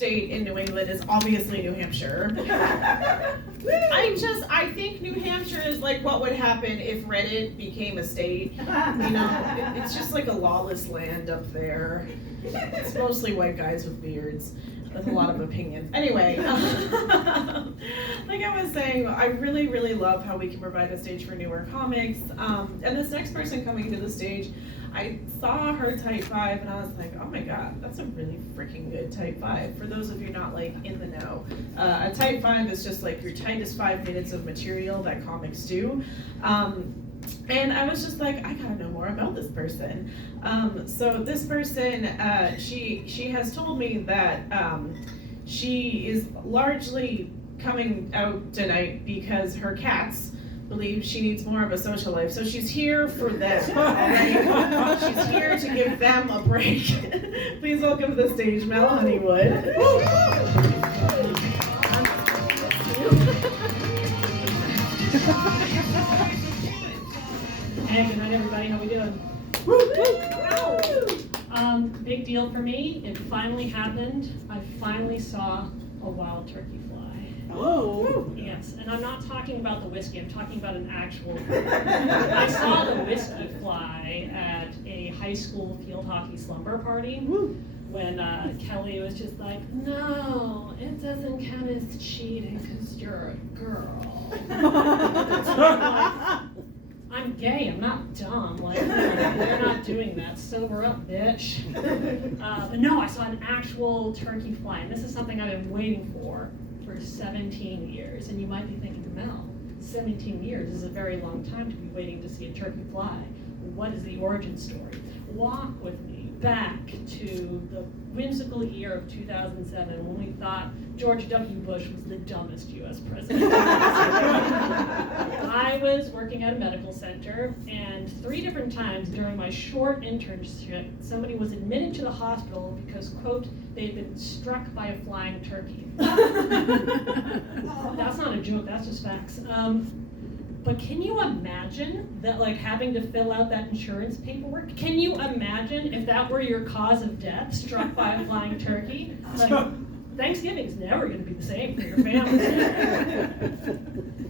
state in New England is obviously New Hampshire. I think New Hampshire is like what would happen if Reddit became a state. It's just like a lawless land up there. It's mostly white guys with beards with a lot of opinions. Anyway, like I was saying, I really, really love how we can provide a stage for newer comics. And this next person coming to the stage, I saw her type 5 and I was like, oh my god, that's a really freaking good type 5. For those of you not like in the know, a type 5 is just like your tightest 5 minutes of material that comics do. And I was just like, I gotta know more about this person. So this person, she has told me that she is largely coming out tonight because her cats believe she needs more of a social life. So she's here for them, all right? She's here to give them a break. Please welcome to the stage, Mell Honeywood. Hey, good night, everybody. How we doing? Big deal for me. It finally happened. I finally saw a wild turkey fly. Oh. Yes, and I'm not talking about the whiskey. I'm talking about an actual. I saw the whiskey fly at a high school field hockey slumber party. When Kelly was just like, no, it doesn't count as cheating because you're a girl. I'm gay, I'm not dumb, like, we're not doing that, sober up, bitch. But no, I saw an actual turkey fly, and this is something I've been waiting for 17 years, and you might be thinking, Mell, 17 years is a very long time to be waiting to see a turkey fly. What is the origin story? Walk with me back to the whimsical year of 2007 when we thought George W. Bush was the dumbest U.S. president. I was working at a medical center, and 3 different times during my short internship, somebody was admitted to the hospital because, quote, they'd been struck by a flying turkey. That's not a joke, that's just facts. But can you imagine that, like, having to fill out that insurance paperwork? Can you imagine if that were your cause of death, struck by a flying turkey? Like, Thanksgiving's never going to be the same for your family.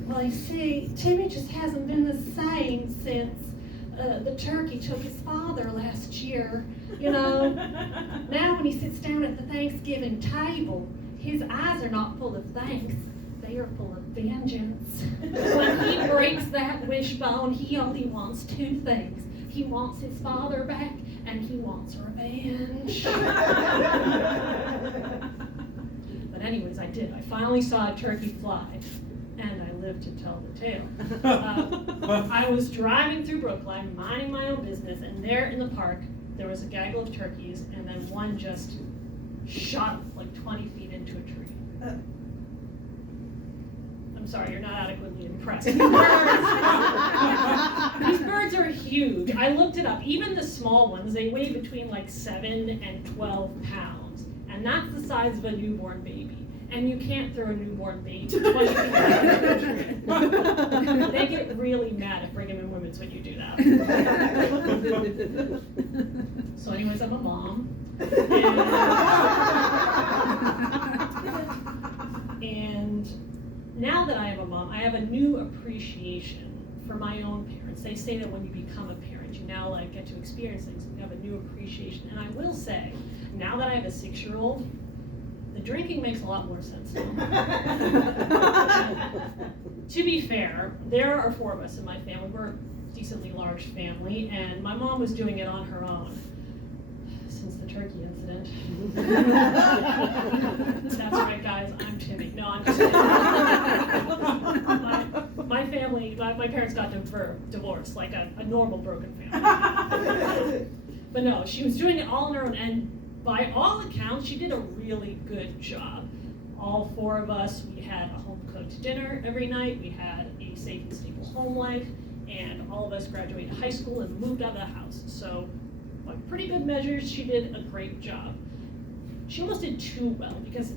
Well, you see, Timmy just hasn't been the same since the turkey took his father last year. Now when he sits down at the Thanksgiving table, his eyes are not full of thanks. They are full of vengeance. When he breaks that wishbone, he only wants 2 things. He wants his father back, and he wants revenge. But anyways, I did. I finally saw a turkey fly, and I lived to tell the tale. I was driving through Brookline, minding my own business, and there in the park, there was a gaggle of turkeys, and then one just shot up like 20 feet into a tree. I'm sorry, you're not adequately impressed. These birds are huge. I looked it up. Even the small ones, they weigh between like 7 and 12 pounds. And that's the size of a newborn baby. And you can't throw a newborn baby 20 feet into a tree. They get really mad at Brigham and Women's when you do that. So anyways, I'm a mom. And now that I am a mom, I have a new appreciation for my own parents. They say that when you become a parent, you now like get to experience things and you have a new appreciation. And I will say, now that I have a 6-year-old, the drinking makes a lot more sense now. To be fair, there are 4 of us in my family. We're a decently large family, and my mom was doing it on her own since the turkey incident. That's right, guys, I'm Timmy. No, I'm just kidding. My family, my parents got divorced, like a normal broken family. But no, she was doing it all on her own, and by all accounts, she did a really good job. All 4 of us, we had a home-cooked dinner every night, we had a safe and stable home life, and all of us graduated high school and moved out of the house. So, by pretty good measures, she did a great job. She almost did too well, because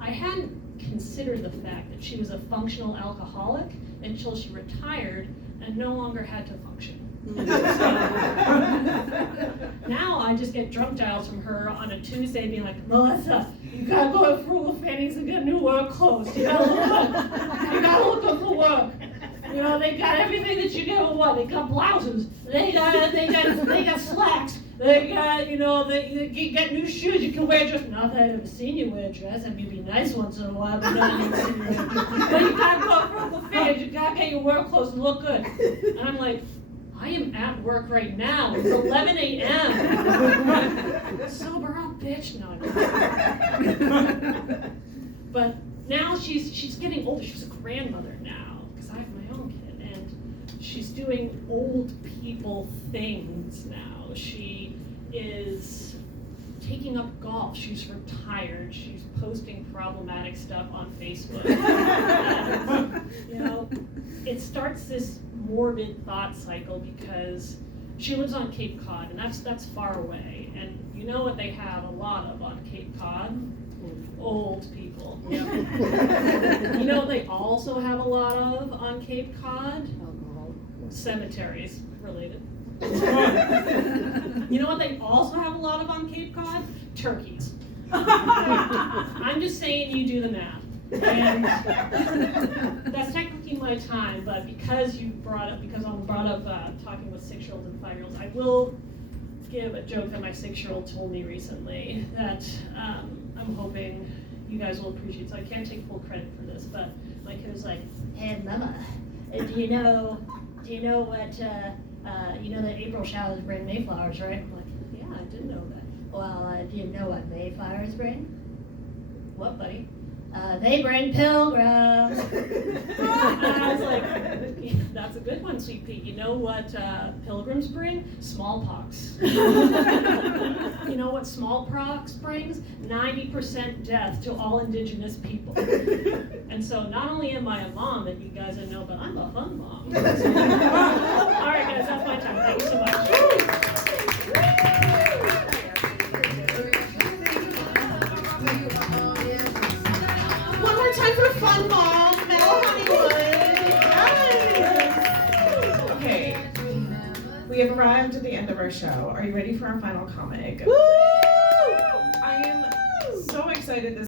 I hadn't considered the fact that she was a functional alcoholic until she retired and no longer had to function. Now I just get drunk dials from her on a Tuesday being like, Melissa, you gotta go to Frugal Fanny's and get new work clothes. You gotta look up for work. You know, they got everything that you ever want. They got blouses. They got slacks. They got, you know, they got new shoes. You can wear just, not that I've ever seen you wear a dress. I mean, it'd be nice once in a while, but not seen you wear a dress. But you gotta go to Frugal Fanny's. You gotta get your work clothes and look good. And I'm like, I am at work right now. It's 11 a.m. Sober up, bitch. No. But now she's getting older. She's a grandmother now because I have my own kid, and she's doing old people things now. She is taking up golf. She's retired. She's posting problematic stuff on Facebook. And, you know, it starts this morbid thought cycle because she lives on Cape Cod, and that's far away. And you know what they have a lot of on Cape Cod? Old people. Yep. You know what they also have a lot of on Cape Cod? Cemeteries related. You know what they also have a lot of on Cape Cod? Turkeys. I'm just saying you do the math. And that's technically my time, but because I'm brought up talking with 6-year-olds and 5-year-olds, I will give a joke that my 6-year-old told me recently that I'm hoping you guys will appreciate. So I can't take full credit for this, but my kid was like, "Hey, Mama, do you know what, you know that April showers bring Mayflowers, right?" I'm like, "Yeah, I did know that." "Well, do you know what Mayflowers bring?" "What, buddy?" "They bring pilgrims." And I was like, yeah, that's a good one, Sweet Pea. You know what pilgrims bring? Smallpox. You know what smallpox brings? 90% death to all indigenous people. And so not only am I a mom that you guys know, but I'm a fun mom. So, all right, guys, that's my time. Thank you so much. Time for fun, Mom. Mell Honeywood. Yes. Okay, we have arrived at the end of our show. Are you ready for our final comic? Woo! I am so excited this